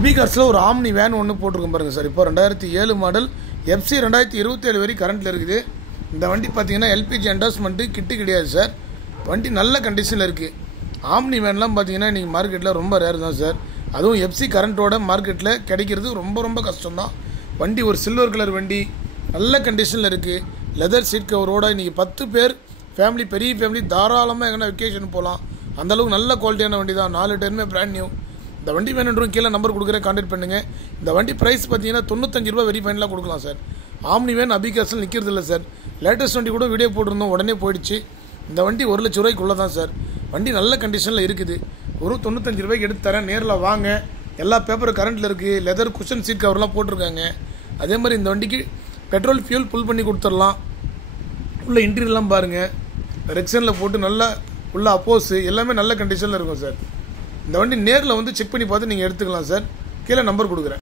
அபிகார்ஸில் ஒரு omni van ஒன்று போட்டிருக்கோம் பாருங்கள் சார். இப்போ 2007 மாடல் FC 2027 வரை கரண்ட்டில் இருக்குது. இந்த வண்டி பார்த்தீங்கன்னா எல்பிஜி என்டாஸ்மெண்ட்டு கிட்டு கிடையாது சார். வண்டி நல்ல கண்டிஷனில் இருக்குது. ஆம்னி வேன்லாம் பார்த்தீங்கன்னா இன்றைக்கி மார்க்கெட்டில் ரொம்ப ரேர் தான் சார். அதுவும் FC கரண்ட்டோட மார்க்கெட்டில் கிடைக்கிறது ரொம்ப ரொம்ப கஷ்டம்தான். வண்டி ஒரு சில்வர் கலர் வண்டி, நல்ல கண்டிஷனில் இருக்குது. லெதர் சீட் கவரோட இன்றைக்கி 10 பேர் ஃபேமிலி, பெரிய ஃபேமிலி தாராளமாக எங்கன்னா வெக்கேஷன் போகலாம். அந்தளவுக்கு நல்ல குவாலிட்டியான வண்டி தான். 4 டயருமே பிராண்ட் நியூ. இந்த வண்டி வேணுன்றவங்க கீழே நம்பர் கொடுக்குறேன், கான்டாக்ட் பண்ணுங்கள். இந்த வண்டி ப்ரைஸ் பார்த்தீங்கன்னா 95 ரூபா வெரி ஃபைனலாக கொடுக்கலாம் சார். ஆம்னி வேன் அபிகார்ஸில் நிற்கிறது இல்லை சார். லேட்டஸ்ட் வண்டி கூட வீடியோ போட்டிருந்தோம், உடனே போயிடுச்சு. இந்த வண்டி 1 லட்ச ரூபாய்க்குள்ளே தான் சார். வண்டி நல்ல கண்டிஷனில் இருக்குது. ஒரு 95 ரூபாய்க்கு எடுத்து தரேன், நேரில் வாங்க. எல்லா பேப்பரும் கரண்ட்டில் இருக்குது. லெதர் குஷன் சீட் கவர்லாம் போட்டிருக்காங்க. அதே மாதிரி இந்த வண்டிக்கு பெட்ரோல் ஃபியூல் ஃபுல் பண்ணி கொடுத்துடலாம். உள்ள இன்டீரியர்லாம் பாருங்கள், ரெக்ஸனில் போட்டு நல்லா உள்ள அப்போஸு எல்லாமே நல்ல கண்டிஷனில் இருக்கும் சார். இந்த வண்டி நேரில் வந்து செக் பண்ணி பார்த்து நீங்கள் எடுத்துக்கலாம் சார். கீழே நம்பர் கொடுக்குறேன்.